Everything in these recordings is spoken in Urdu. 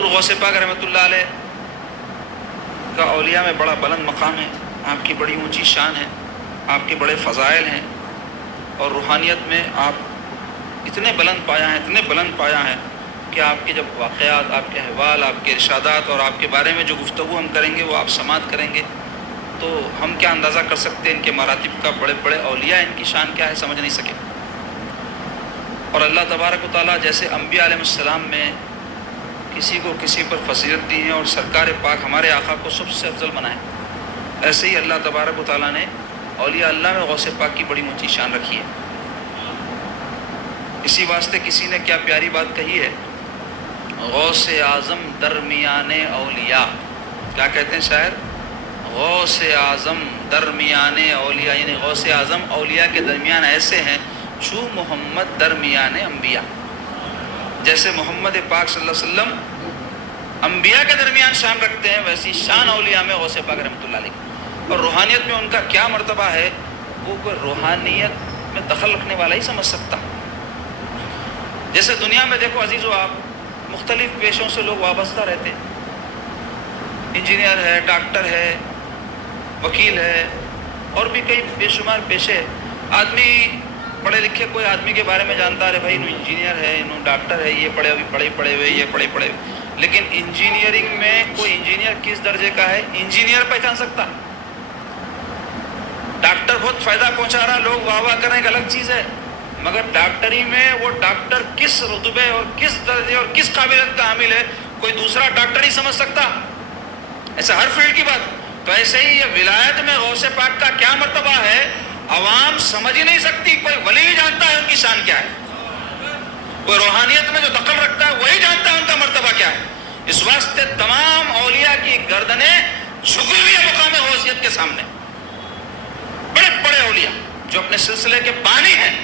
غوث پاک رحمۃ اللہ علیہ کا اولیاء میں بڑا بلند مقام ہے، آپ کی بڑی اونچی شان ہے، آپ کے بڑے فضائل ہیں، اور روحانیت میں آپ اتنے بلند پایا ہیں، اتنے بلند پایا ہیں کہ آپ کے جب واقعات، آپ کے احوال، آپ کے ارشادات اور آپ کے بارے میں جو گفتگو ہم کریں گے وہ آپ سماعت کریں گے تو ہم کیا اندازہ کر سکتے ہیں ان کے مراتب کا، بڑے بڑے اولیاء ان کی شان کیا ہے سمجھ نہیں سکے۔ اور اللہ تبارک و تعالیٰ جیسے انبیاء علیہ السلام میں کسی کو کسی پر فضیلت دی ہے اور سرکار پاک ہمارے آقا کو سب سے افضل بنائے، ایسے ہی اللہ تبارک و تعالیٰ نے اولیاء اللہ میں غوث پاک کی بڑی اونچی شان رکھی ہے۔ اسی واسطے کسی نے کیا پیاری بات کہی ہے، غوث اعظم درمیان اولیاء، کیا کہتے ہیں شاعر، غوث اعظم درمیان اولیاء، یعنی غوث اعظم اولیاء کے درمیان ایسے ہیں چو محمد درمیان انبیاء، جیسے محمد پاک صلی اللہ علیہ وسلم انبیاء کے درمیان شان رکھتے ہیں ویسی شان اولیاء میں غوث پاک رحمۃ اللہ علیہ، اور روحانیت میں ان کا کیا مرتبہ ہے وہ کوئی روحانیت میں دخل رکھنے والا ہی سمجھ سکتا۔ جیسے دنیا میں دیکھو عزیزو، آپ مختلف پیشوں سے لوگ وابستہ رہتے ہیں، انجینئر ہے، ڈاکٹر ہے، وکیل ہے، اور بھی کئی بے شمار پیشے۔ آدمی پڑھے لکھے کوئی آدمی کے بارے میں جانتا ہے، بھائی انہوں انجینئر ہے، انہوں ڈاکٹر ہے، یہ پڑھے ہوئے، یہ پڑھے ہوئے، لیکن انجینئرنگ میں کوئی انجینئر کس درجے کا ہے انجینئر پہچان سکتا؟ ڈاکٹر بہت فائدہ پہنچا رہا، لوگ واہ واہ کریں ایک الگ چیز ہے، مگر ڈاکٹری میں وہ ڈاکٹر کس رتبے اور کس درجے اور کس قابلیت کا حامل ہے کوئی دوسرا ڈاکٹر نہیں سمجھ سکتا۔ ایسا ہر فیلڈ کی بات۔ تو ایسے ہی یہ ولایت میں غوث پاک کا کیا مرتبہ ہے عوام سمجھ ہی نہیں سکتی، کوئی ولی ہی جانتا ہے ان کی شان کیا ہے، کوئی روحانیت میں جو دخل رکھتا ہے وہی جانتا ہے ان کا مرتبہ کیا ہے۔ اس واسطے تمام اولیاء کی گردنیں جھکی ہوئی ہے مقام غوثیت کے سامنے۔ بڑے بڑے اولیاء جو اپنے سلسلے کے بانی ہیں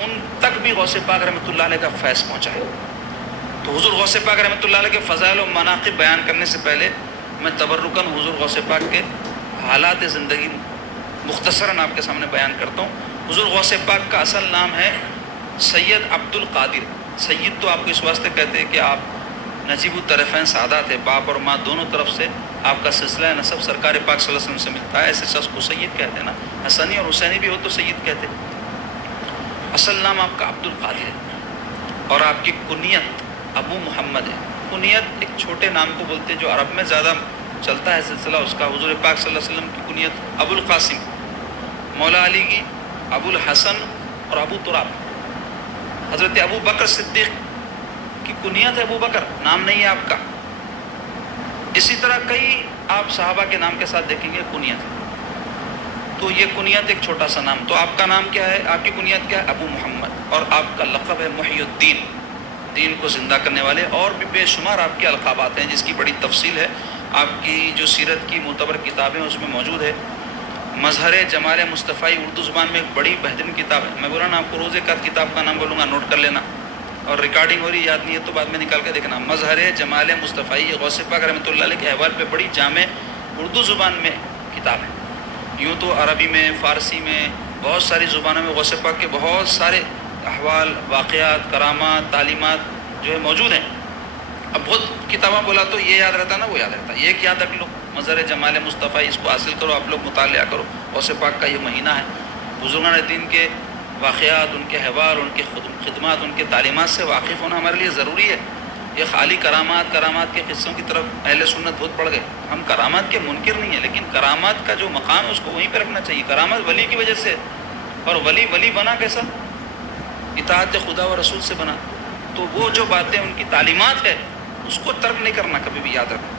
ان تک بھی غوث پاک رحمۃ اللہ علیہ کا فیض پہنچا ہے۔ تو حضور غوث پاک رحمۃ اللہ علیہ کے فضائل و مناقب بیان کرنے سے پہلے میں تبرکاً حضور غوث پاک کے حالات زندگی مختصراً آپ کے سامنے بیان کرتا ہوں۔ حضور غوث پاک کا اصل نام ہے سید عبد القادر۔ سید تو آپ کو اس واسطے کہتے ہیں کہ آپ نجیب الطرفین سعادہ تھے، باپ اور ماں دونوں طرف سے آپ کا سلسلہ نسب سرکار پاک صلی اللہ علیہ وسلم سے ملتا ہے، ایسے شخص کو سید کہتے ہیں نا، حسنی اور حسینی بھی ہو تو سید کہتے ہیں۔ اصل نام آپ کا عبد القادر ہے اور آپ کی کنیت ابو محمد ہے۔ کنیت ایک چھوٹے نام کو بولتے ہیں جو عرب میں زیادہ چلتا ہے سلسلہ اس کا۔ حضور پاک صلی اللہ علیہ وسلم کی کنیت ابو القاسم، مولا علی کی ابو الحسن اور ابو تراب، حضرت ابو بکر صدیق کی کنیت ہے ابو بکر، نام نہیں ہے آپ کا۔ اسی طرح کئی آپ صحابہ کے نام کے ساتھ دیکھیں گے کنیت ہے، تو یہ کنیت ایک چھوٹا سا نام۔ تو آپ کا نام کیا ہے، آپ کی کنیت کیا ہے، ابو محمد، اور آپ کا لقب ہے محی الدین، دین کو زندہ کرنے والے، اور بھی بے شمار آپ کے القابات ہیں جس کی بڑی تفصیل ہے، آپ کی جو سیرت کی معتبر کتابیں اس میں موجود ہے۔ مظہر جمال مصطفی اردو زبان میں ایک بڑی بہترین کتاب ہے، میں بولا نا آپ کو روز ایک کتاب کا نام بولوں گا، نوٹ کر لینا، اور ریکارڈنگ ہو رہی یاد نہیں ہے تو بعد میں نکال کے دیکھنا۔ مظہر جمال مصطفی، یہ غوث پاک رحمۃ اللہ علیہ کے احوال پہ بڑی جامع اردو زبان میں کتاب ہے۔ یوں تو عربی میں، فارسی میں، بہت ساری زبانوں میں غوث پاک کے بہت سارے احوال، واقعات، کرامات، تعلیمات جو ہے موجود ہیں۔ اب بہت کتابیں بولا تو یہ یاد رہتا نا وہ یاد رہتا، یہ ایک یاد رکھ لو، مظہر جمال مصطفی، اس کو حاصل کرو، آپ لوگ مطالعہ کرو۔ غوث پاک کا یہ مہینہ ہے، بزرگان دین کے واقعات، ان کے احوال، ان کے خدمات، ان کے تعلیمات سے واقف ہونا ہمارے لیے ضروری ہے۔ یہ خالی کرامات کے قصوں کی طرف اہل سنت بہت پڑ گئے۔ ہم کرامات کے منکر نہیں ہیں، لیکن کرامات کا جو مقام ہے اس کو وہیں پہ رکھنا چاہیے۔ کرامات ولی کی وجہ سے، اور ولی بنا کیسا، اطاعت خدا و رسول سے بنا۔ تو وہ جو باتیں ان کی تعلیمات ہے اس کو ترک نہیں کرنا، کبھی بھی یاد رکھنا۔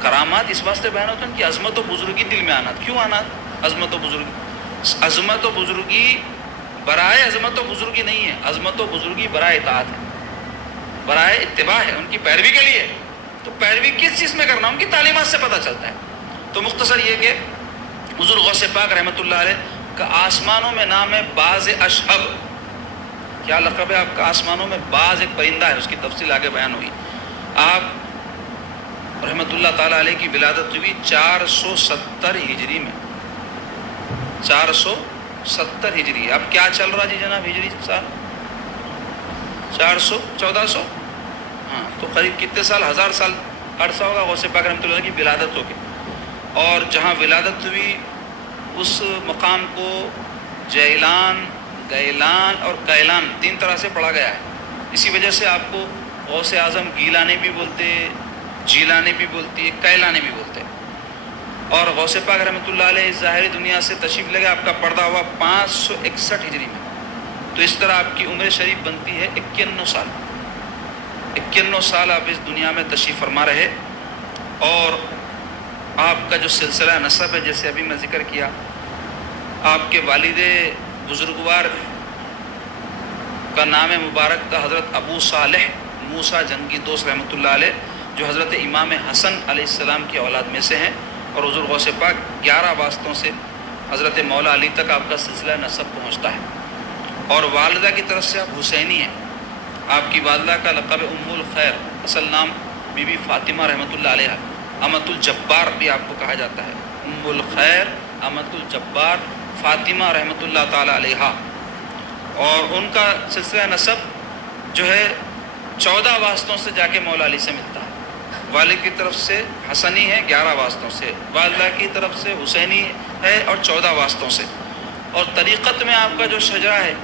کرامات اس واسطے بیان ہوتا ہے کہ عظمت و بزرگی دل میں آنا۔ کیوں آنا عظمت و بزرگی؟ عظمت و بزرگی برائے عظمت و بزرگی نہیں ہے، عظمت و بزرگی برائے اطاعت ہے، برائے اتباع ہے، ان کی پیروی کے لیے۔ تو پیروی کس چیز میں کرنا، ان کی تعلیمات سے پتہ چلتا ہے۔ تو مختصر یہ کہ حضور غوث پاک رحمۃ اللہ علیہ کا آسمانوں میں نام ہے باز اشہب۔ کیا لقب ہے آپ کا؟ آسمانوں میں باز ایک پرندہ ہے، اس کی تفصیل آگے بیان ہوئی۔ آپ رحمۃ اللہ تعالیٰ علیہ کی ولادت ہوئی 470 ہجری میں، 470 ہجری۔ اب کیا چل رہا جی جناب ہجری سال؟ 1400 ہاں تو قریب کتنے سال، 1000 سال عرصہ ہوگا غوث پاک رحمۃ اللہ کی ولادت ہو گئی، اور جہاں ولادت ہوئی اس مقام کو جیلان، گیلان اور کیلان 3 طرح سے پڑھا گیا ہے. اسی وجہ سے آپ کو غوث اعظم گیلانے بھی بولتے، جیلانے بھی بولتی، کیلانے بھی بولتے. اور غوث پاک رحمۃ اللہ علیہ اس ظاہری دنیا سے تشریف لے گئے، آپ کا پردہ ہوا 561 ہجری میں. تو اس طرح آپ کی عمر شریف بنتی ہے 91 سال. 91 سال آپ اس دنیا میں تشریف فرما رہے. اور آپ کا جو سلسلہ نسب ہے، جیسے ابھی میں ذکر کیا، آپ کے والد بزرگوار کا نام مبارک تھا حضرت ابو صالح موسیٰ جنگی دوست رحمۃ اللہ علیہ، جو حضرت امام حسن علیہ السلام کی اولاد میں سے ہیں. اور حضور غوث پاک 11 واسطوں سے حضرت مولا علی تک آپ کا سلسلہ نسب پہنچتا ہے. اور والدہ کی طرف سے آپ حسینی ہیں. آپ کی والدہ کا لقب ام الخیر، اصل نام بی بی فاطمہ رحمۃ اللہ علیہ، امۃ الجبار بھی آپ کو کہا جاتا ہے. ام الخیر، امۃ الجبار، فاطمہ رحمۃ اللہ تعالی علیہ. اور ان کا سلسلہ نسب جو ہے 14 واسطوں سے جا کے مولا علی سے ملتا ہے. والد کی طرف سے حسنی ہے 11 واسطوں سے، والدہ کی طرف سے حسینی ہے اور 14 واسطوں سے. اور طریقت میں آپ کا جو شجرہ ہے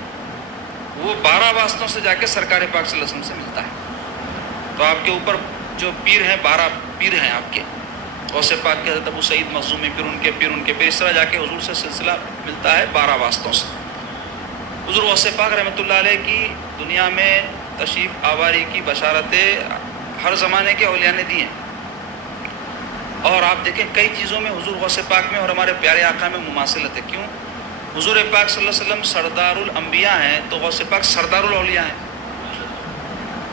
وہ 12 واسطوں سے جا کے سرکار پاک صلی اللہ علیہ وسلم سے ملتا ہے. تو آپ کے اوپر جو پیر ہیں 12 پیر ہیں آپ کے. غوث پاک کے حضرت ابو سعید مخزومی، پھر ان کے پیر، ان کے پیر، اس طرح جا کے حضور سے سلسلہ ملتا ہے 12 واسطوں سے. حضور غوث پاک رحمۃ اللہ علیہ کی دنیا میں تشریف آوری کی بشارتیں ہر زمانے کے اولیاء نے دی ہیں. اور آپ دیکھیں کئی چیزوں میں حضور غوث پاک میں اور ہمارے پیارے آقا میں مماثلت ہے. کیوں؟ حضور پاک صلی اللہ علیہ وسلم سردار الانبیاء ہیں، تو غوث پاک سردار الاولیاء ہیں.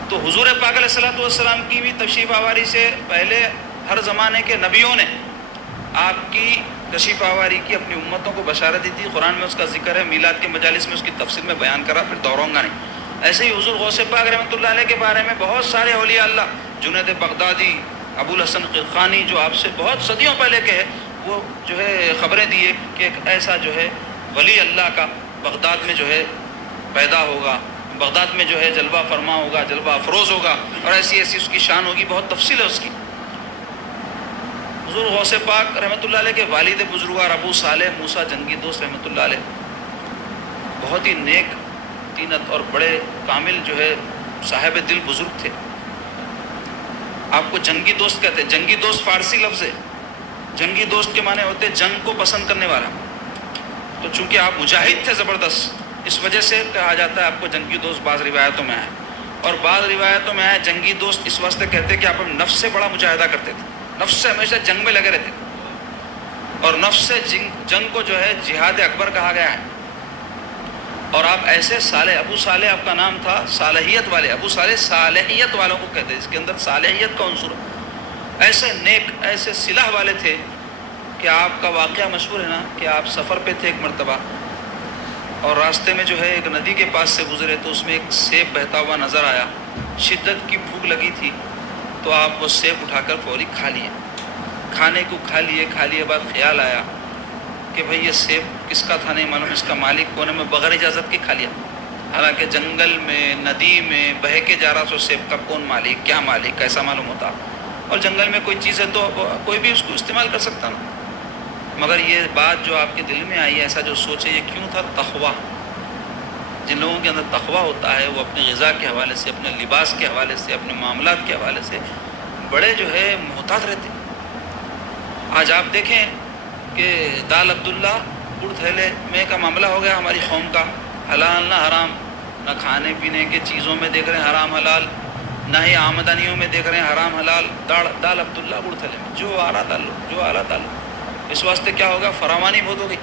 تو حضور پاک علیہ الصلوۃ والسلام کی بھی تشریف آوری سے پہلے ہر زمانے کے نبیوں نے آپ کی تشریف آوری کی اپنی امتوں کو بشارت دی تھی. قرآن میں اس کا ذکر ہے، میلاد کے مجالس میں اس کی تفصیل میں بیان کرا، پھر دوہراؤں گا نہیں. ایسے ہی حضور غوث پاک رحمۃ اللہ علیہ کے بارے میں بہت سارے اولیاء اللہ، جنید بغدادی، ابو الحسن قرقانی، جو آپ سے بہت صدیوں پہلے کے ہیں، وہ جو ہے خبریں دیے کہ ایک ایسا جو ہے ولی اللہ کا بغداد میں جو ہے پیدا ہوگا، بغداد میں جو ہے جلوہ فرما ہوگا، جلوہ افروز ہوگا، اور ایسی ایسی اس کی شان ہوگی. بہت تفصیل ہے اس کی. حضور غوث پاک رحمۃ اللہ علیہ کے والد بزرگوار ابو صالح موسیٰ جنگی دوست رحمۃ اللہ علیہ بہت ہی نیک، تینت اور بڑے کامل جو ہے صاحب دل بزرگ تھے. آپ کو جنگی دوست کہتے ہیں. جنگی دوست فارسی لفظ ہے. جنگی دوست کے معنی ہوتے جنگ کو پسند کرنے والا. تو چونکہ آپ مجاہد تھے زبردست، اس وجہ سے کہا جاتا ہے آپ کو جنگی دوست. بعض روایتوں میں ہے، اور بعض روایتوں میں ہے جنگی دوست اس واسطے کہتے کہ آپ نفس سے بڑا مجاہدہ کرتے تھے، نفس سے ہمیشہ جنگ میں لگے رہتے تھے. اور نفس سے جنگ کو جو ہے جہاد اکبر کہا گیا ہے. اور آپ ایسے صالح، ابو صالح آپ کا نام تھا، صالحیت والے. ابو صالح صالحیت والوں کو کہتے ہیں، اس کے اندر صالحیت کا عنصر. ایسے نیک، ایسے صلح والے تھے کہ آپ کا واقعہ مشہور ہے نا کہ آپ سفر پہ تھے ایک مرتبہ، اور راستے میں جو ہے ایک ندی کے پاس سے گزرے تو اس میں ایک سیب بہتا ہوا نظر آیا. شدت کی بھوک لگی تھی تو آپ وہ سیب اٹھا کر فوری کھا لیے. کھانے کو کھا لیے بعد خیال آیا کہ بھئی یہ سیب کس کا تھا نہیں معلوم، اس کا مالک کون ہے. میں بغیر اجازت کے کھا لیا. حالانکہ جنگل میں، ندی میں بہہ کے جا رہا سو سیب کا کون مالک، کیا مالک، کیسا معلوم ہوتا. اور جنگل میں کوئی چیز ہے تو کوئی بھی اس کو استعمال کر سکتا نا. مگر یہ بات جو آپ کے دل میں آئی، ایسا جو سوچے، یہ کیوں تھا؟ تقویٰ. جن لوگوں کے اندر تقویٰ ہوتا ہے وہ اپنی غذا کے حوالے سے، اپنے لباس کے حوالے سے، اپنے معاملات کے حوالے سے بڑے جو ہے محتاط رہتے. آج آپ دیکھیں کہ دال عبداللہ گڑ تھیلے میں کا معاملہ ہو گیا ہماری قوم کا. حلال نہ حرام، نہ کھانے پینے کے چیزوں میں دیکھ رہے ہیں حرام حلال، نہ ہی آمدنیوں میں دیکھ رہے ہیں حرام حلال. دال عبداللہ گڑ تھیلے میں جو آ رہا ڈال لو، جو آ رہا ڈال لو. اس واسطے کیا ہوگا؟ فراوانی بہت ہو گئی.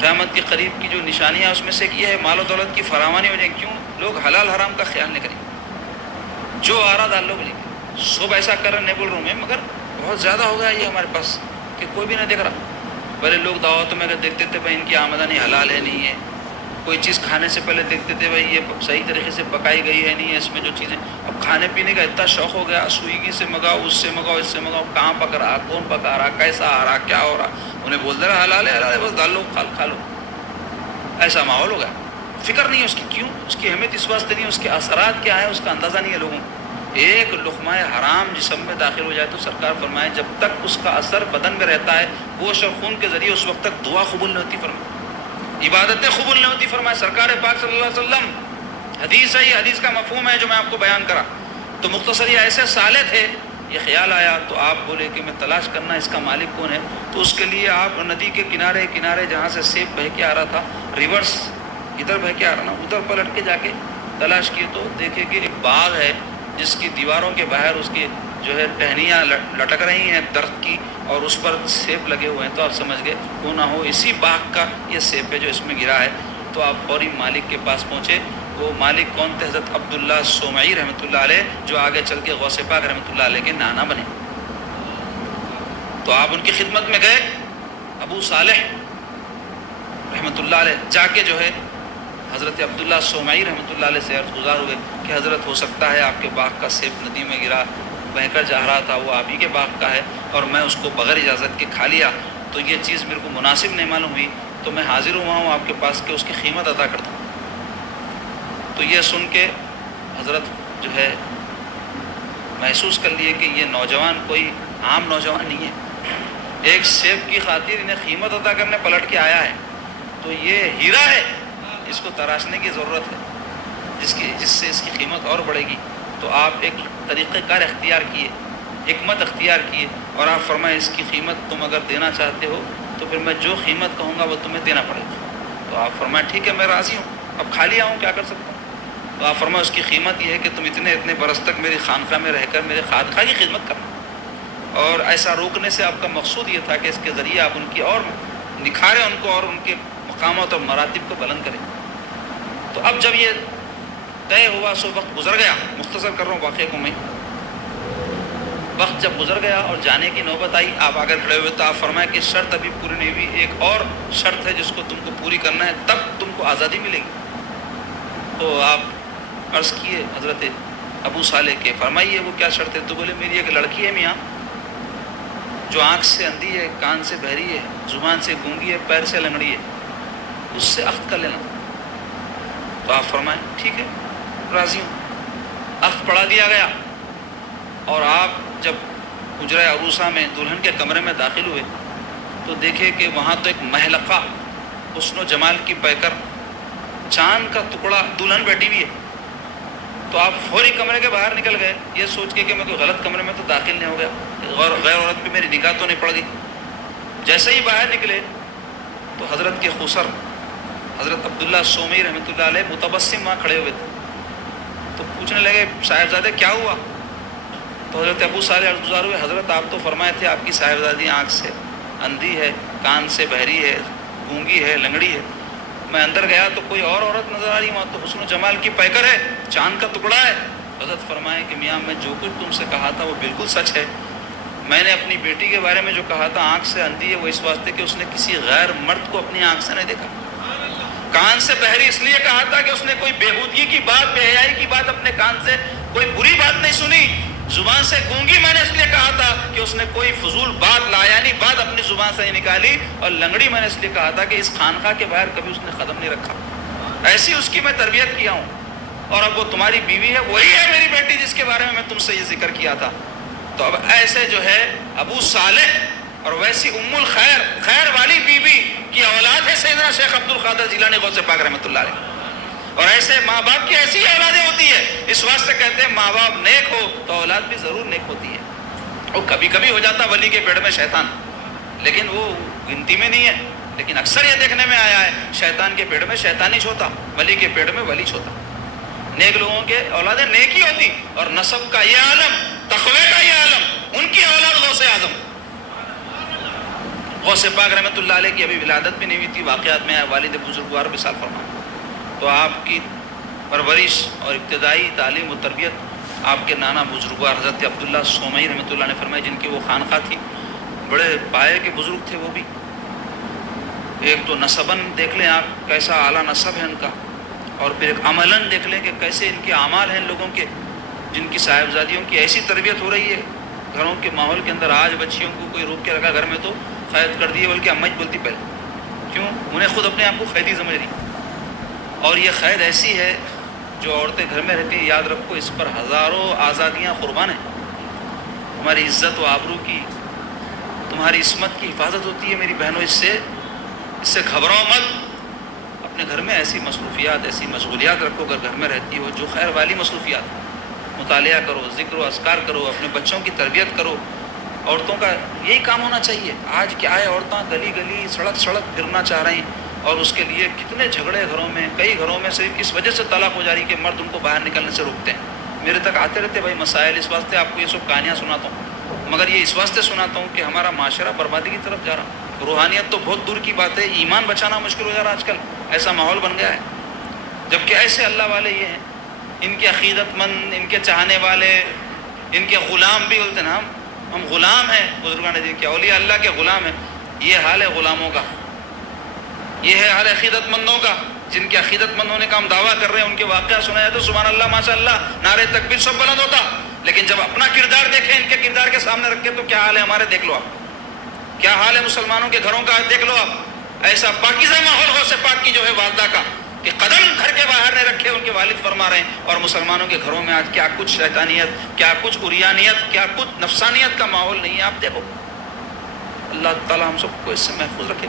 قیامت کے قریب کی جو نشانیاں اس میں سے یہ ہے مال و دولت کی فراوانی ہو جائے. کیوں؟ لوگ حلال حرام کا خیال نہیں کریں، جو آ رہا ڈال لو. بولیں صبح ایسا کر رہے نہیں بول رہا ہوں میں، مگر بہت زیادہ ہو گیا یہ ہمارے پاس کہ کوئی بھی نہیں دیکھ رہا. پہلے لوگ دعوتوں میں اگر دیکھتے تھے بھائی ان کی آمدنی حلال ہے نہیں ہے، کوئی چیز کھانے سے پہلے دیکھتے تھے بھائی یہ صحیح طریقے سے پکائی گئی ہے نہیں ہے، اس میں جو چیزیں. اب کھانے پینے کا اتنا شوق ہو گیا، سویگی سے منگاؤ، اس سے منگاؤ، اس سے منگاؤ، کہاں پک رہا، کون پکا رہا، کیسا آ رہا، کیا ہو رہا. انہیں بول دے رہا حلال ہے بس ڈال لو، کھا لو. ایسا ماحول ہو گیا. فکر نہیں ہے اس کی. کیوں؟ اس کی اہمیت اس واسطے نہیں، اس کے اثرات کیا ہے اس کا اندازہ نہیں ہے لوگوں کو. ایک لقمہ حرام جسم میں داخل ہو جائے تو سرکار فرمائے جب تک اس کا اثر بدن میں رہتا ہے گوشت اور خون کے ذریعے اس وقت تک دعا قبول نہیں ہوتی، فرمائے عبادتیں قبول نہیں ہوتی، فرمائے سرکار پاک صلی اللہ علیہ وسلم۔ حدیث ہے، یہ حدیث کا مفہوم ہے جو میں آپ کو بیان کرا۔ تو مختصر یہ ایسے سالے تھے، یہ خیال آیا تو آپ بولے کہ میں تلاش کرنا اس کا مالک کون ہے، تو اس کے لیے آپ ندی کے کنارے کنارے جہاں سے سیب بہہ کے آ رہا تھا، ریورس ادھر بہہ کے آ رہا نا، ادھر پلٹ کے جا کے تلاش کیے تو دیکھے کہ ایک باغ ہے جس کی دیواروں کے باہر اس کی جو ہے ٹہنیاں لٹک رہی ہیں درخت کی، اور اس پر سیب لگے ہوئے ہیں۔ تو آپ سمجھ گئے وہ نہ ہو اسی باغ کا یہ سیب ہے جو اس میں گرا ہے۔ تو آپ فوری مالک کے پاس پہنچے۔ وہ مالک کون تھے؟ حضرت عبداللہ سومعی رحمۃ اللہ علیہ، جو آگے چل کے غوث پاک رحمۃ اللہ علیہ کے نانا بنے۔ تو آپ ان کی خدمت میں گئے، ابو صالح رحمۃ اللہ علیہ جا کے جو ہے حضرت عبداللہ سومعی رحمۃ اللہ علیہ سے عرض گزار ہوئے کہ حضرت ہو سکتا ہے آپ کے باغ کا سیب ندی میں گرا بہہ کر جا رہا تھا، وہ آپ ہی کے باغ کا ہے اور میں اس کو بغیر اجازت کے کھا لیا، تو یہ چیز میرے کو مناسب نہیں معلوم ہوئی، تو میں حاضر ہوا ہوں آپ کے پاس کہ اس کی قیمت ادا کر دوں۔ تو یہ سن کے حضرت جو ہے محسوس کر لیے کہ یہ نوجوان کوئی عام نوجوان نہیں ہے، ایک سیب کی خاطر انہیں قیمت ادا کرنے پلٹ کے آیا ہے، تو یہ ہیرا ہے، اس کو تراشنے کی ضرورت ہے جس سے اس کی قیمت اور بڑھے گی۔ تو آپ ایک طریقہ کار اختیار کیے، حکمت اختیار کیے، اور آپ فرمائے اس کی قیمت تم اگر دینا چاہتے ہو تو پھر میں جو قیمت کہوں گا وہ تمہیں دینا پڑے گا۔ تو آپ فرمائے ٹھیک ہے میں راضی ہوں، اب کھا لیا ہوں کیا کر سکتا ہوں۔ تو آپ فرمائے اس کی قیمت یہ ہے کہ تم اتنے برس تک میری خانقاہ میں رہ کر میرے خانقاہ کی خدمت کرنا، اور ایسا روکنے سے آپ کا مقصود یہ تھا کہ اس کے ذریعے آپ ان کی اور نکھاریں ان کو اور ان کے مقامات اور مراتب کو بلند کریں۔ تو اب جب یہ طے ہوا سو وقت گزر گیا، مختصر کر رہا ہوں واقعے کو میں، وقت جب گزر گیا اور جانے کی نوبت آئی، آپ آگر کھڑے ہوئے تو آپ فرمائے کہ شرط ابھی پوری نہیں ہوئی، ایک اور شرط ہے جس کو تم کو پوری کرنا ہے تب تم کو آزادی ملے گی۔ تو آپ عرض کیے حضرت ابو صالح کے، فرمائیے وہ کیا شرط ہے؟ تو بولے میری ایک لڑکی ہے میاں جو آنکھ سے اندھی ہے، کان سے بہری ہے، زبان سے گونگی ہے، پیر سے لنگڑی ہے، اس سے عقد کر لینا۔ تو آپ فرمائیں ٹھیک ہے راضی ہوں۔ عقد پڑھا دیا گیا، اور آپ جب حجرہ عروسہ میں دلہن کے کمرے میں داخل ہوئے تو دیکھے کہ وہاں تو ایک محلقہ حسن و جمال کی پیکر چاند کا ٹکڑا دلہن بیٹھی ہوئی ہے۔ تو آپ فوری کمرے کے باہر نکل گئے یہ سوچ کے کہ میں کوئی غلط کمرے میں تو داخل نہیں ہو گیا، غیر عورت پہ میری نگاہ تو نہیں پڑ گئی۔ جیسے ہی باہر نکلے تو حضرت کے خسر حضرت عبداللہ سومعی رحمۃ اللہ علیہ متبسم وہاں کھڑے ہوئے تھے۔ تو پوچھنے لگے صاحبزادے کیا ہوا؟ تو حضرت ابو صالح عرض گزار ہوئے حضرت آپ تو فرمائے تھے آپ کی صاحبزادی آنکھ سے اندھی ہے، کان سے بہری ہے، گونگی ہے، لنگڑی ہے۔ میں اندر گیا تو کوئی اور عورت نظر آ رہی، وہاں تو حسن و جمال کی پیکر ہے، چاند کا ٹکڑا ہے۔ حضرت فرمائے کہ میاں میں جو کچھ تم سے کہا تھا وہ بالکل سچ ہے۔ میں نے اپنی بیٹی کے بارے میں جو کہا تھا آنکھ سے اندھی ہے وہ اس واسطے کہ اس نے کسی غیر مرد کو اپنی آنکھ سے نہیں دیکھا۔ کان سے بہری اس لیے کہا تھا کہ اس نے کوئی بےہودگی کی بات، بے حیائی کی بات اپنے کان سے کوئی بری بات نہیں سنی۔ زبان سے گونگی میں نے اس لیے کہا تھا کہ اس نے کوئی فضول بات لایانی بات اپنی زبان سے نہیں نکالی، اور لنگڑی میں نے اس لیے کہا تھا کہ اس خانقاہ کے باہر کبھی اس نے قدم نہیں رکھا، ایسی اس کی میں تربیت کیا ہوں، اور اب وہ تمہاری بیوی ہے، وہی ہے میری بیٹی جس کے بارے میں میں تم سے یہ ذکر کیا تھا۔ تو اب ایسے جو ہے ابو صالح اور ویسی ام الخیر خیر والی بیوی کی اولاد ہے سیدنا شیخ عبد القادر جیلانی غوث پاک رحمۃ اللہ علیہ، اور ایسے ماں باپ کی ایسی اولادیں ہوتی ہے، اس واسطے کہتے ہیں ماں باپ نیک ہو تو اولاد بھی ضرور نیک ہوتی ہے۔ اور کبھی کبھی ہو جاتا ولی کے پیڑ میں شیطان، لیکن وہ گنتی میں نہیں ہے، لیکن اکثر یہ دیکھنے میں آیا ہے شیطان کے پیڑ میں شیطانی چھوتا، ولی کے پیڑ میں ولی چھوتا۔ نیک لوگوں کے اولادیں نیک ہی ہوتی، اور نسب کا یہ عالم، تقوی کا یہ عالم، ان کی اولاد غوث اعظم غوث پاک رحمۃ اللہ علیہ کی ابھی ولادت بھی نہیں ہوئی تھی، واقعات میں والد بزرگوار وصال فرما۔ تو آپ کی پرورش اور ابتدائی تعلیم و تربیت آپ کے نانا بزرگوار حضرت عبداللہ سومعی رحمۃ اللہ نے فرمائی، جن کی وہ خانقاہ تھی، بڑے پائے کے بزرگ تھے وہ بھی۔ ایک تو نسباً دیکھ لیں آپ کیسا اعلیٰ نسب ہے ان کا، اور پھر ایک عملاً دیکھ لیں کہ کیسے ان کے اعمال ہیں ان لوگوں کے، جن کی صاحبزادیوں کی ایسی تربیت ہو رہی ہے گھروں کے ماحول کے اندر۔ آج بچیوں کو کوئی روک کے رکھا گھر میں تو قید کر دیے، بلکہ امّا بولتی پہلے، کیوں؟ انہیں خود اپنے آپ کو قیدی سمجھ رہی، اور یہ قید ایسی ہے جو عورتیں گھر میں رہتی ہیں یاد رکھو اس پر ہزاروں آزادیاں قربان ہیں. ہماری عزت و آبرو کی، تمہاری عصمت کی حفاظت ہوتی ہے میری بہنوں. اس سے گھبراؤ مت. اپنے گھر میں ایسی مصروفیات، ایسی مشغولیات رکھو اگر گھر میں رہتی ہو جو خیر والی مصروفیات. مطالعہ کرو، ذکر و اذکار کرو، اپنے بچوں کی تربیت کرو. عورتوں کا یہی کام ہونا چاہیے. آج کیا ہے، عورتیں گلی گلی سڑک سڑک پھرنا چاہ رہی ہیں اور اس کے لیے کتنے جھگڑے گھروں میں. کئی گھروں میں صرف اس وجہ سے طلاق ہو جا رہی کہ مرد ان کو باہر نکلنے سے روکتے ہیں. میرے تک آتے رہتے بھائی مسائل، اس واسطے آپ کو یہ سب کہانیاں سناتا ہوں، مگر یہ اس واسطے سناتا ہوں کہ ہمارا معاشرہ بربادی کی طرف جا رہا. روحانیت تو بہت دور کی بات ہے، ایمان بچانا مشکل ہو جا رہا آج کل. ایسا ماحول بن گیا ہے. جبکہ ایسے اللہ والے یہ ہیں، ان کے عقیدت مند، ان کے چاہنے والے، ان کے غلام بھی بولتے ہیں. ہم غلام ہیں. بزرگان دین کے اولیاء اللہ کے غلام ہیں. یہ حال ہے غلاموں کا، یہ ہے حال عقیدت مندوں کا. جن کے عقیدت مند ہونے کا ہم دعویٰ کر رہے ہیں ان کے واقعہ سنا ہے تو سبحان اللہ ماشاء اللہ نعرے تکبیر سب بلند ہوتا. لیکن جب اپنا کردار دیکھیں ان کے کردار کے سامنے رکھ کے تو کیا حال ہے ہمارے، دیکھ لو آپ. کیا حال ہے مسلمانوں کے گھروں کا، دیکھ لو آپ. ایسا پاکیزہ ماحول غوث پاک کی جو ہے والدہ کا کہ قدم گھر کے باہر نہیں رکھے ان کے والد فرما رہے ہیں. اور مسلمانوں کے گھروں میں آج کیا کچھ شیطانیت، کیا کچھ عریانیت، کیا کچھ نفسانیت کا ماحول نہیں ہے. آپ دیکھو. اللہ تعالیٰ ہم سب کو اس سے محفوظ رکھے.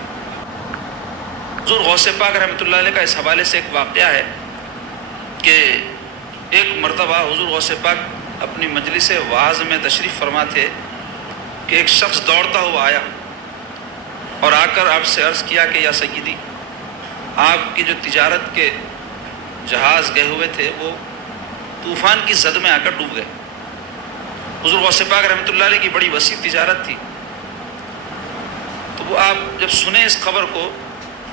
حضور غوث پاک رحمۃ اللہ علیہ کا اس حوالے سے ایک واقعہ ہے کہ ایک مرتبہ حضور غوث پاک اپنی مجلس وعظ میں تشریف فرما تھے کہ ایک شخص دوڑتا ہوا آیا اور آ کر آپ سے عرض کیا کہ یا سیدی، آپ کی جو تجارت کے جہاز گئے ہوئے تھے وہ طوفان کی زد میں آ کر ڈوب گئے. حضور غوث پاک رحمۃ اللہ علیہ کی بڑی وسیع تجارت تھی. تو وہ آپ جب سنیں اس خبر کو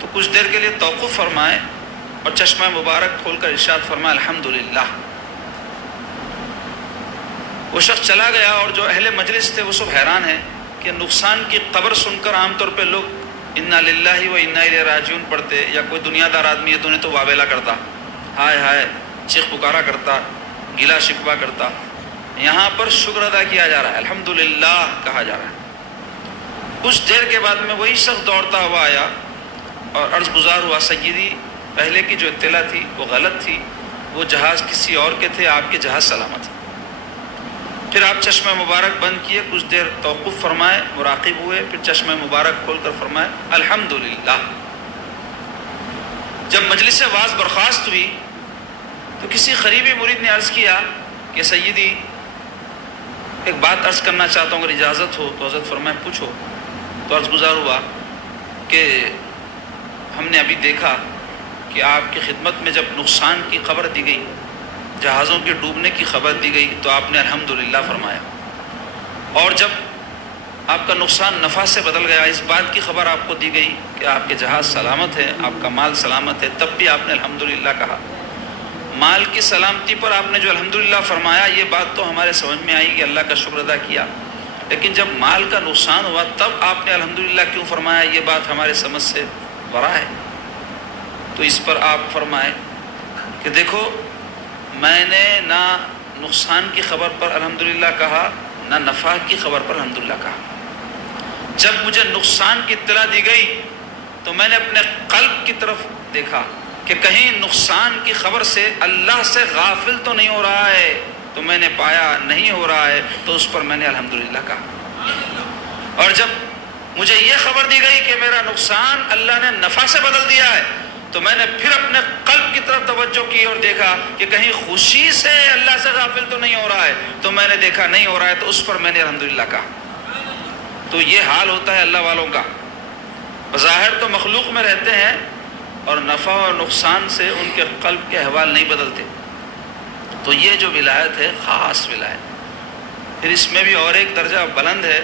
تو کچھ دیر کے لیے توقف فرمائے اور چشمہ مبارک کھول کر ارشاد فرمائے الحمدللہ. وہ شخص چلا گیا اور جو اہل مجلس تھے وہ سب حیران ہیں کہ نقصان کی خبر سن کر عام طور پہ لوگ انا للہ و انا الیہ راجعون پڑھتے، یا کوئی دنیا دار آدمی ہے تو انہیں تو واویلا کرتا، ہائے ہائے چیخ پکارا کرتا، گلا شکوہ کرتا. یہاں پر شکر ادا کیا جا رہا ہے، الحمدللہ کہا جا رہا ہے. کچھ دیر کے بعد میں وہی شخص دوڑتا ہوا آیا اور عرض گزار ہوا سیدی، پہلے کی جو اطلاع تھی وہ غلط تھی، وہ جہاز کسی اور کے تھے، آپ کے جہاز سلامت ہے. پھر آپ چشمہ مبارک بند کیے، کچھ دیر توقف فرمائے، مراقب ہوئے، پھر چشمہ مبارک کھول کر فرمائے الحمدللہ. جب مجلس واعظ برخاست ہوئی تو کسی قریبی مرید نے عرض کیا کہ سیدی ایک بات عرض کرنا چاہتا ہوں، اگر اجازت ہو تو. حضرت فرمائے پوچھو. تو عرض گزار ہوا کہ ہم نے ابھی دیکھا کہ آپ کی خدمت میں جب نقصان کی خبر دی گئی، جہازوں کے ڈوبنے کی خبر دی گئی تو آپ نے الحمدللہ فرمایا، اور جب آپ کا نقصان نفع سے بدل گیا، اس بات کی خبر آپ کو دی گئی کہ آپ کے جہاز سلامت ہے، آپ کا مال سلامت ہے، تب بھی آپ نے الحمدللہ کہا. مال کی سلامتی پر آپ نے جو الحمدللہ فرمایا یہ بات تو ہمارے سمجھ میں آئی کہ اللہ کا شکر ادا کیا، لیکن جب مال کا نقصان ہوا تب آپ نے الحمدللہ کیوں فرمایا، یہ بات ہمارے سمجھ سے برا ہے. تو اس پر آپ فرمائے کہ دیکھو میں نے نہ نقصان کی خبر پر الحمدللہ کہا نہ نفع کی خبر پر الحمدللہ کہا. جب مجھے نقصان کی اطلاع دی گئی تو میں نے اپنے قلب کی طرف دیکھا کہ کہیں نقصان کی خبر سے اللہ سے غافل تو نہیں ہو رہا ہے، تو میں نے پایا نہیں ہو رہا ہے، تو اس پر میں نے الحمدللہ کہا. اور جب مجھے یہ خبر دی گئی کہ میرا نقصان اللہ نے نفع سے بدل دیا ہے تو میں نے پھر اپنے قلب کی طرف توجہ کی اور دیکھا کہ کہیں خوشی سے اللہ سے غافل تو نہیں ہو رہا ہے، تو میں نے دیکھا نہیں ہو رہا ہے، تو اس پر میں نے الحمدللہ کہا. تو یہ حال ہوتا ہے اللہ والوں کا. بظاہر تو مخلوق میں رہتے ہیں اور نفع اور نقصان سے ان کے قلب کے احوال نہیں بدلتے. تو یہ جو ولایت ہے خاص ولایت. پھر اس میں بھی اور ایک درجہ بلند ہے،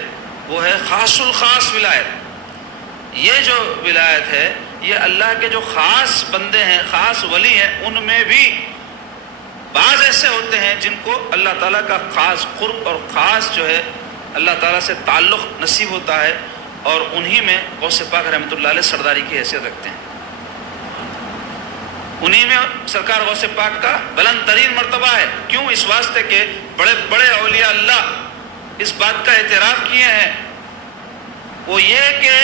وہ ہے خاص الخاص ولایت. یہ جو ولایت ہے یہ اللہ کے جو خاص بندے ہیں، خاص ولی ہیں، ان میں بھی بعض ایسے ہوتے ہیں جن کو اللہ تعالیٰ کا خاص قرب اور خاص جو ہے اللہ تعالیٰ سے تعلق نصیب ہوتا ہے، اور انہی میں غوث پاک رحمۃ اللہ علیہ سرداری کی حیثیت رکھتے ہیں. انہی میں سرکار غوث پاک کا بلند ترین مرتبہ ہے. کیوں؟ اس واسطے کہ بڑے بڑے اولیاء اللہ اس بات کا اعتراف کیے ہیں، وہ یہ کہ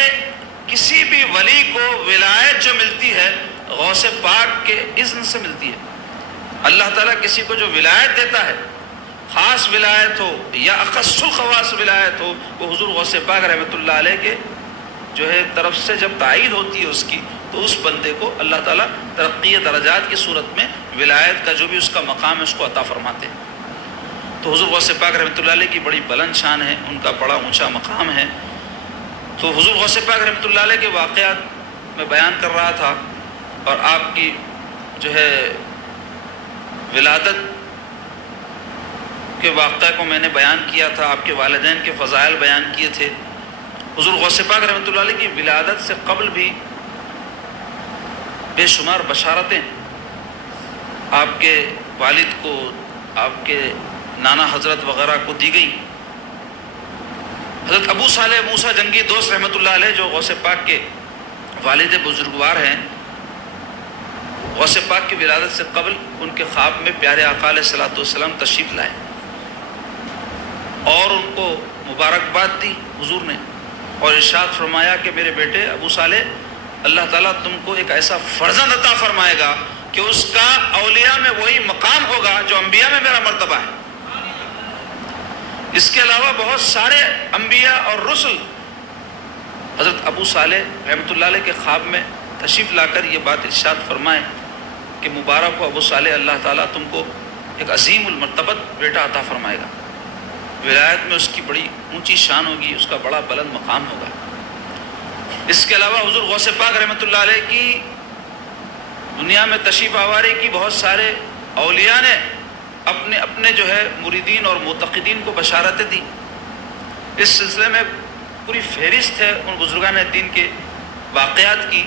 کسی بھی ولی کو ولایت جو ملتی ہے غوث پاک کے اذن سے ملتی ہے. اللہ تعالیٰ کسی کو جو ولایت دیتا ہے، خاص ولایت ہو یا اخص الخواص ولایت ہو، وہ حضور غوث پاک رحمۃ اللہ علیہ کے جو ہے طرف سے جب تائید ہوتی ہے اس کی، تو اس بندے کو اللہ تعالیٰ ترقی درجات کی صورت میں ولایت کا جو بھی اس کا مقام ہے اس کو عطا فرماتے ہیں۔ تو حضور غوث پاک رحمۃ اللہ علیہ کی بڑی بلند شان ہے، ان کا بڑا اونچا مقام ہے۔ تو حضور غوث پاک رحمۃ اللہ علیہ کے واقعات میں بیان کر رہا تھا، اور آپ کی جو ہے ولادت کے واقعہ کو میں نے بیان کیا تھا، آپ کے والدین کے فضائل بیان کیے تھے۔ حضور غوث پاک رحمۃ اللہ علیہ کی ولادت سے قبل بھی بے شمار بشارتیں آپ کے والد کو، آپ کے نانا حضرت وغیرہ کو دی گئی۔ حضرت ابو صالح موسیٰ جنگی دوست رحمۃ اللہ علیہ جو غوث پاک کے والد بزرگوار ہیں، غوث پاک کی ولادت سے قبل ان کے خواب میں پیارے آقا علیہ الصلوۃ والسلام تشریف لائے اور ان کو مبارکباد دی حضور نے، اور ارشاد فرمایا کہ میرے بیٹے ابو صالح، اللہ تعالیٰ تم کو ایک ایسا فرزند عطا فرمائے گا کہ اس کا اولیاء میں وہی مقام ہوگا جو انبیاء میں میرا مرتبہ ہے۔ اس کے علاوہ بہت سارے انبیاء اور رسل حضرت ابو صالح رحمۃ اللہ علیہ کے خواب میں تشریف لا کر یہ بات ارشاد فرمائے کہ مبارک ہو ابو صالح، اللہ تعالیٰ تم کو ایک عظیم المرتبت بیٹا عطا فرمائے گا، ولایت میں اس کی بڑی اونچی شان ہوگی، اس کا بڑا بلند مقام ہوگا۔ اس کے علاوہ حضور غوث پاک رحمۃ اللہ علیہ کی دنیا میں تشریف آوری کی بہت سارے اولیاء نے اپنے اپنے جو ہے مریدین اور معتقدین کو بشارتیں دی۔ اس سلسلے میں پوری فہرست ہے ان بزرگان دین کے واقعات کی،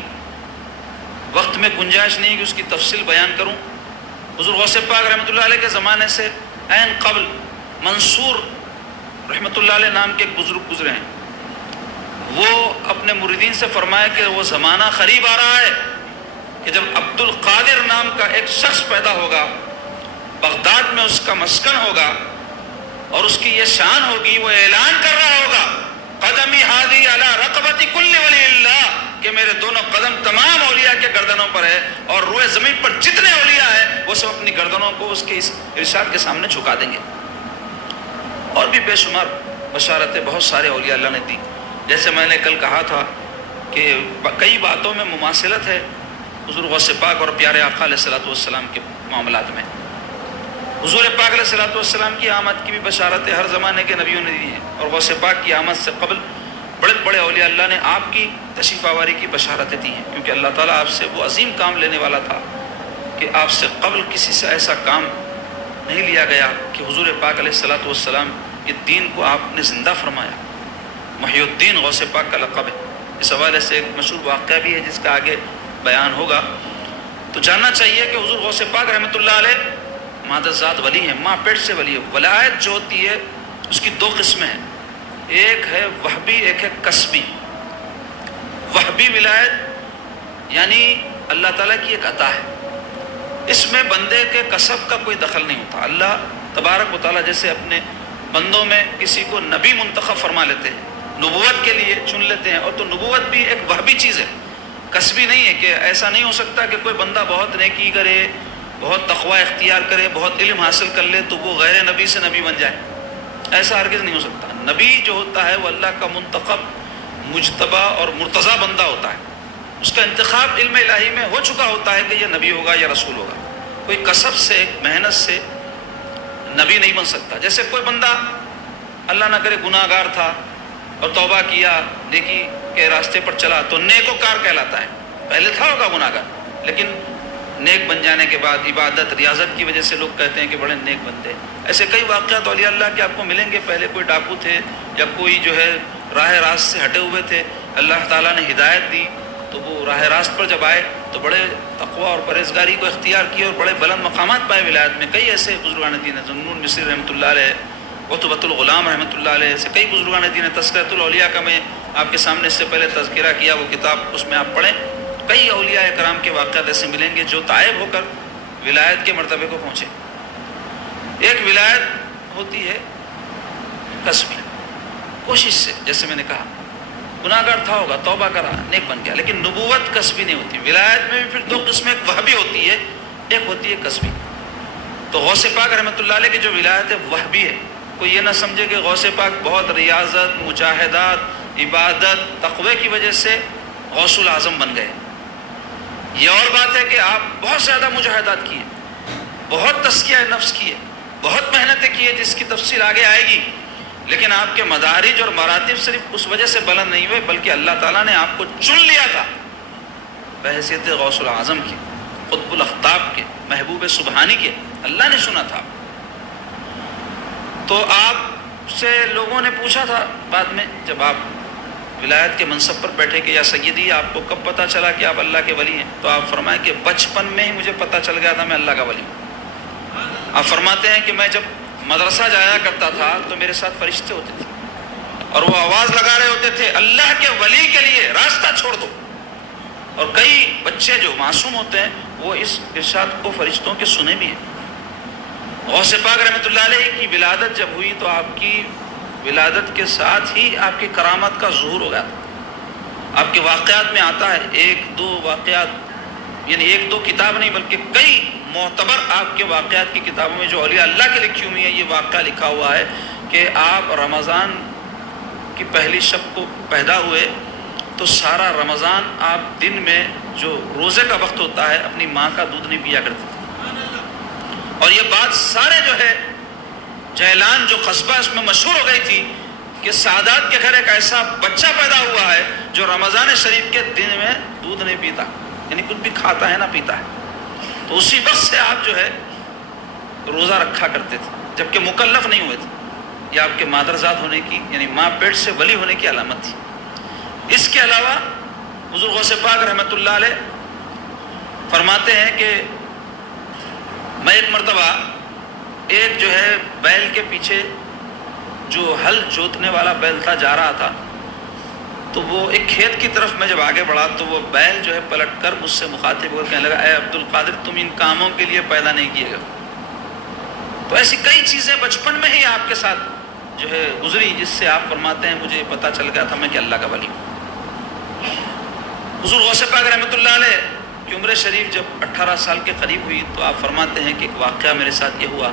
وقت میں گنجائش نہیں کہ اس کی تفصیل بیان کروں۔ حضور غوث پاک رحمۃ اللہ علیہ کے زمانے سے عین قبل منصور رحمۃ اللہ علیہ نام کے ایک بزرگ گزرے ہیں، وہ اپنے مریدین سے فرمایا کہ وہ زمانہ قریب آ رہا ہے کہ جب عبد القادر نام کا ایک شخص پیدا ہوگا، بغداد میں اس کا مسکن ہوگا، اور اس کی یہ شان ہوگی، وہ اعلان کر رہا ہوگا قدمی ہادی علی رقبت کل ولی اللہ، کہ میرے دونوں قدم تمام اولیاء کے گردنوں پر ہے، اور روئے زمین پر جتنے اولیاء ہیں وہ سب اپنی گردنوں کو اس کے اس ارشاد کے سامنے جھکا دیں گے۔ اور بھی بے شمار بشارتیں بہت سارے اولیاء اللہ نے دی۔ جیسے میں نے کل کہا تھا کہ کئی باتوں میں مماثلت ہے حضور غوث پاک اور پیارے آقا علیہ الصلوۃ والسلام کے معاملات میں۔ حضور پاک علیہ الصلوۃ والسلام کی آمد کی بھی بشارتیں ہر زمانے کے نبیوں نے دی ہیں، اور غوث پاک کی آمد سے قبل بڑے بڑے اولیاء اللہ نے آپ کی تشریف آوری کی بشارتیں دی ہیں، کیونکہ اللہ تعالیٰ آپ سے وہ عظیم کام لینے والا تھا کہ آپ سے قبل کسی سے ایسا کام نہیں لیا گیا کہ حضور پاک علیہ الصلوۃ والسلام کے دین کو آپ نے زندہ فرمایا۔ محی الدین غوث پاک کا لقب ہے۔ اس حوالے سے ایک مشہور واقعہ بھی ہے جس کا آگے بیان ہوگا۔ تو جاننا چاہیے کہ حضور غوث پاک رحمۃ اللہ علیہ مادر ذات ولی ہیں، ماں پیٹ سے ولی ہے۔ ولایت جو ہوتی ہے اس کی دو قسمیں ہیں، ایک ہے وہبی، ایک ہے کسبی۔ وہبی ولایت یعنی اللہ تعالیٰ کی ایک عطا ہے، اس میں بندے کے کسب کا کوئی دخل نہیں ہوتا۔ اللہ تبارک و تعالیٰ جیسے اپنے بندوں میں کسی کو نبی منتخب فرما لیتے ہیں، نبوت کے لیے چن لیتے ہیں، اور تو نبوت بھی ایک وہبی چیز ہے، کسبی نہیں ہے۔ کہ ایسا نہیں ہو سکتا کہ کوئی بندہ بہت نیکی کرے، بہت تقوی اختیار کرے، بہت علم حاصل کر لے تو وہ غیر نبی سے نبی بن جائے، ایسا ہرگز نہیں ہو سکتا۔ نبی جو ہوتا ہے وہ اللہ کا منتخب، مجتبی اور مرتضیٰ بندہ ہوتا ہے، اس کا انتخاب علم الہی میں ہو چکا ہوتا ہے کہ یہ نبی ہوگا یا رسول ہوگا۔ کوئی کسب سے، محنت سے نبی نہیں بن سکتا۔ جیسے کوئی بندہ اللہ نہ کرے گناہ گار تھا اور توبہ کیا، نیکی کے راستے پر چلا تو نیکوکار کہلاتا ہے۔ پہلے تھا ہوگا گناہ گار، لیکن نیک بن جانے کے بعد عبادت، ریاضت کی وجہ سے لوگ کہتے ہیں کہ بڑے نیک بندے۔ ایسے کئی واقعات اولیاء اللہ کے آپ کو ملیں گے۔ پہلے کوئی ڈاکو تھے یا کوئی جو ہے راہ راست سے ہٹے ہوئے تھے، اللہ تعالیٰ نے ہدایت دی تو وہ راہ راست پر جب آئے تو بڑے تقوی اور پرہیزگاری کو اختیار کیے اور بڑے بلند مقامات پائے ولایت میں۔ کئی ایسے بزرگان دین ہیں، ذوالنون مصری رحمۃ اللہ علیہ، عتبۃ الغلام رحمۃ اللہ علیہ، ایسے کئی بزرگان دین ہیں۔ تذکرۃ الاولیاء کا میں آپ کے سامنے اس سے پہلے تذکرہ کیا، وہ کتاب اس میں آپ پڑھیں۔ کئی اولیاء کرام کے واقعات ایسے ملیں گے جو تائب ہو کر ولایت کے مرتبے کو پہنچے۔ ایک ولایت ہوتی ہے کسبی، کوشش سے، جیسے میں نے کہا گناہ گار تھا ہوگا، توبہ کرا، نیک بن گیا، لیکن نبوت کسبی نہیں ہوتی۔ ولایت میں بھی پھر دو قسمیں، ایک وہبی ہوتی ہے، ایک ہوتی ہے کسبی۔ تو غوث پاک رحمۃ اللہ علیہ کی جو ولایت ہے وہ بھی ہے. کوئی یہ نہ سمجھے کہ غوث پاک بہت ریاضت، مجاہدات، عبادت، تقوی کی وجہ سے غوث الاعظم بن گئے. یہ اور بات ہے کہ آپ بہت زیادہ مجاہدات کیے، بہت تزکیہ نفس کیے، بہت محنتیں کیے جس کی تفصیل آگے آئے گی، لیکن آپ کے مدارج اور مراتب صرف اس وجہ سے بلند نہیں ہوئے بلکہ اللہ تعالیٰ نے آپ کو چن لیا تھا بحیثیت غوث الاعظم کی، قطب الاقطاب کے، محبوب سبحانی کے. اللہ نے چنا تھا. تو آپ سے لوگوں نے پوچھا تھا بعد میں جب آپ ولایت کے منصب پر بیٹھے کہ یا سیدی آپ کو کب پتہ چلا کہ آپ اللہ کے ولی ہیں؟ تو آپ فرمائیں کہ بچپن میں ہی مجھے پتہ چل گیا تھا میں اللہ کا ولی ہوں. آپ فرماتے ہیں کہ میں جب مدرسہ جایا کرتا تھا تو میرے ساتھ فرشتے ہوتے تھے اور وہ آواز لگا رہے ہوتے تھے اللہ کے ولی کے لیے راستہ چھوڑ دو. اور کئی بچے جو معصوم ہوتے ہیں وہ اس ارشاد کو فرشتوں کے سنے بھی ہیں. غوث پاک رحمۃ اللہ علیہ کی ولادت جب ہوئی تو آپ کی ولادت کے ساتھ ہی آپ کی کرامت کا ظہور ہو گیا. آپ کے واقعات میں آتا ہے ایک دو واقعات، یعنی ایک دو کتاب نہیں بلکہ کئی معتبر آپ کے واقعات کی کتابوں میں جو اولیاء اللہ کی لکھی ہوئی ہیں یہ واقعہ لکھا ہوا ہے کہ آپ رمضان کی پہلی شب کو پیدا ہوئے تو سارا رمضان آپ دن میں جو روزے کا وقت ہوتا ہے اپنی ماں کا دودھ نہیں پیا کرتے تھے. اور یہ بات سارے جو ہے جیلان جو قصبہ اس میں مشہور ہو گئی تھی کہ سعادات کے گھر ایک ایسا بچہ پیدا ہوا ہے جو رمضان شریف کے دن میں دودھ نہیں پیتا، یعنی کچھ بھی کھاتا ہے نہ پیتا ہے. تو اسی وقت سے آپ جو ہے روزہ رکھا کرتے تھے جبکہ مکلف نہیں ہوئے تھے. یہ آپ کے مادرزاد ہونے کی یعنی ماں پیٹ سے ولی ہونے کی علامت تھی. اس کے علاوہ حضور غوث پاک رحمۃ اللہ علیہ فرماتے ہیں کہ میں ایک مرتبہ ایک جو ہے بیل کے پیچھے جو ہل جوتنے والا بیل تھا جا رہا تھا تو وہ ایک کھیت کی طرف میں جب آگے بڑھا تو وہ بیل جو ہے پلٹ کر مجھ سے مخاطب ہو کر کہنے لگا اے عبد القادر تم ان کاموں کے لیے پیدا نہیں کیے گا. تو ایسی کئی چیزیں بچپن میں ہی آپ کے ساتھ جو ہے گزری جس سے آپ فرماتے ہیں مجھے پتہ چل گیا تھا میں کہ اللہ کا ولی ہوں. حضور غوث پاک رحمۃ اللہ علیہ کی عمر شریف جب 18 سال کے قریب ہوئی تو آپ فرماتے ہیں کہ ایک واقعہ میرے ساتھ یہ ہوا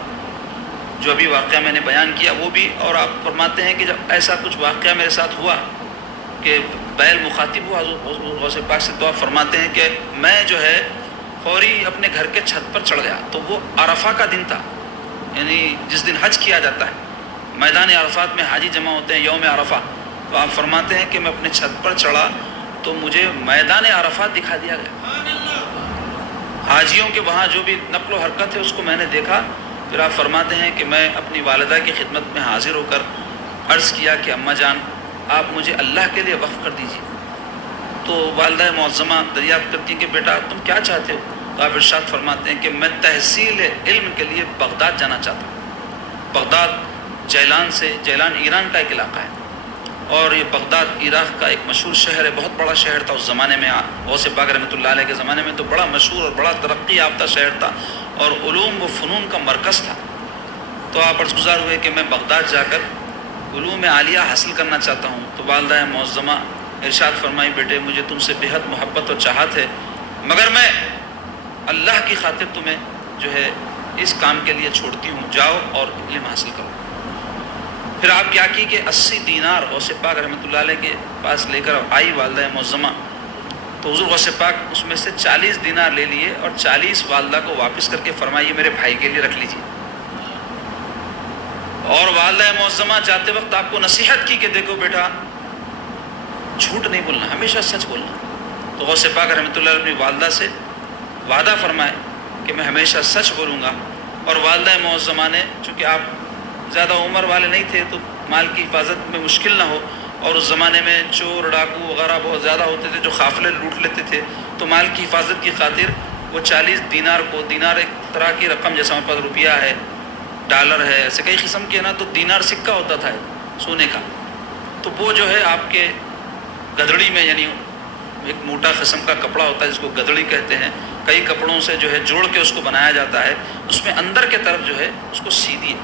جو ابھی واقعہ میں نے بیان کیا وہ بھی، اور آپ فرماتے ہیں کہ جب ایسا کچھ واقعہ میرے ساتھ ہوا کہ بیل مخاطب ہوا حضور غوث پاک سے تو آپ فرماتے ہیں کہ میں جو ہے فوری اپنے گھر کے چھت پر چڑھ گیا. تو وہ عرفہ کا دن تھا، یعنی جس دن حج کیا جاتا ہے، میدان عرفات میں حاجی جمع ہوتے ہیں یوم عرفہ. تو آپ فرماتے ہیں کہ میں اپنے چھت پر چڑھا تو مجھے میدان عرفات دکھا دیا گیا، حاجیوں کے وہاں جو بھی نقل و حرکت ہے اس کو میں نے دیکھا. پھر آپ فرماتے ہیں کہ میں اپنی والدہ کی خدمت میں حاضر ہو کر عرض کیا کہ اماں جان آپ مجھے اللہ کے لیے وقف کر دیجیے. تو والدہ معظمہ دریافت کرتی ہیں کہ بیٹا تم کیا چاہتے ہو؟ تو آپ ارشاد فرماتے ہیں کہ میں تحصیل علم کے لیے بغداد جانا چاہتا ہوں. بغداد جیلان ایران کا ایک علاقہ ہے اور یہ بغداد عراق کا ایک مشہور شہر ہے، بہت بڑا شہر تھا اس زمانے میں. غوث پاک رحمۃ اللہ علیہ کے زمانے میں تو بڑا مشہور اور بڑا ترقی یافتہ شہر تھا اور علوم و فنون کا مرکز تھا. تو آپ عرض گزار ہوئے کہ میں بغداد جا کر علوم عالیہ حاصل کرنا چاہتا ہوں. تو والدہ معظمہ ارشاد فرمائی بیٹے مجھے تم سے بہت محبت اور چاہت ہے مگر میں اللہ کی خاطر تمہیں جو ہے اس کام کے لیے چھوڑتی ہوں، جاؤ اور علم حاصل کرو. پھر آپ کیا کی کہ 80 دینار غوث پاک رحمۃ اللہ علیہ کے پاس لے کر آئی والدہ معظمہ. تو حضور غوث پاک اس میں سے 40 دینار لے لیے اور 40 والدہ کو واپس کر کے فرمائیے میرے بھائی کے لیے رکھ لیجیے. اور والدہ معظمہ جاتے وقت آپ کو نصیحت کی کہ دیکھو بیٹا جھوٹ نہیں بولنا، ہمیشہ سچ بولنا. تو غوث پاک رحمۃ اللہ علیہ اپنی والدہ سے وعدہ فرمائے کہ میں ہمیشہ سچ بولوں گا. اور والدہ معظمہ نے چونکہ آپ زیادہ عمر والے نہیں تھے تو مال کی حفاظت میں مشکل نہ ہو اور اس زمانے میں چور ڈاکو وغیرہ بہت زیادہ ہوتے تھے جو قافلے لوٹ لیتے تھے، تو مال کی حفاظت کی خاطر وہ 40 دینار کو، دینار ایک طرح کی رقم جیسا ہمارے پاس روپیہ ہے، ڈالر ہے، ایسے کئی قسم کے نا، تو دینار سکہ ہوتا تھا سونے کا. تو وہ جو ہے آپ کے گدڑی میں، یعنی ایک موٹا قسم کا کپڑا ہوتا ہے جس کو گدڑی کہتے ہیں، کئی کپڑوں سے جو ہے جوڑ کے اس کو بنایا جاتا ہے، اس میں اندر کے طرف جو ہے اس کو سی دیے.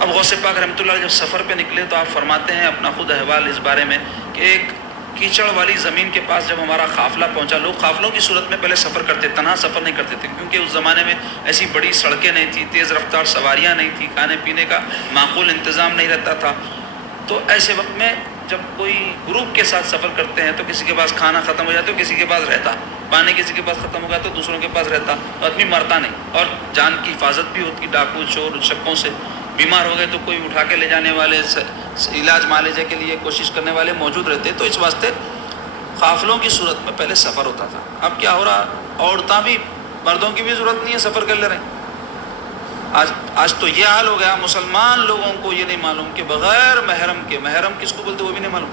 اب غوث پاک رحمۃ اللہ علیہ جب سفر پہ نکلے تو آپ فرماتے ہیں اپنا خود احوال اس بارے میں کہ ایک کیچڑ والی زمین کے پاس جب ہمارا قافلہ پہنچا، لوگ قافلوں کی صورت میں پہلے سفر کرتے، تنہا سفر نہیں کرتے تھے، کیونکہ اس زمانے میں ایسی بڑی سڑکیں نہیں تھیں، تیز رفتار سواریاں نہیں تھیں، کھانے پینے کا معقول انتظام نہیں رہتا تھا. تو ایسے وقت میں جب کوئی گروپ کے ساتھ سفر کرتے ہیں تو کسی کے پاس کھانا ختم ہو جاتا ہے، کسی کے پاس رہتا، پانی کسی کے پاس ختم ہو گیا تو دوسروں کے پاس رہتا، تو آدمی مرتا نہیں، اور جان کی حفاظت بھی ہوتی. ڈاکو چور شکوں سے بیمار ہو گئے تو کوئی اٹھا کے لے جانے والے، علاج معالجے کے لیے کوشش کرنے والے موجود رہتے. تو اس واسطے قافلوں کی صورت میں پہلے سفر ہوتا تھا. اب کیا ہو رہا، عورتیں بھی، مردوں کی بھی ضرورت نہیں ہے، سفر کر لے رہے ہیں. آج تو یہ حال ہو گیا، مسلمان لوگوں کو یہ نہیں معلوم کہ بغیر محرم کے، محرم کس کو بولتے وہ بھی نہیں معلوم.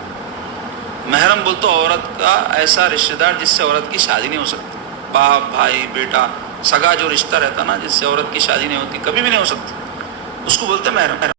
محرم بولتے عورت کا ایسا رشتہ دار جس سے عورت کی شادی نہیں ہو سکتی، باپ بھائی بیٹا سگا جو رشتہ رہتا نا، جس سے عورت کی شادی نہیں ہوتی، کبھی بھی نہیں ہو سکتی، اس کو بولتے محرم.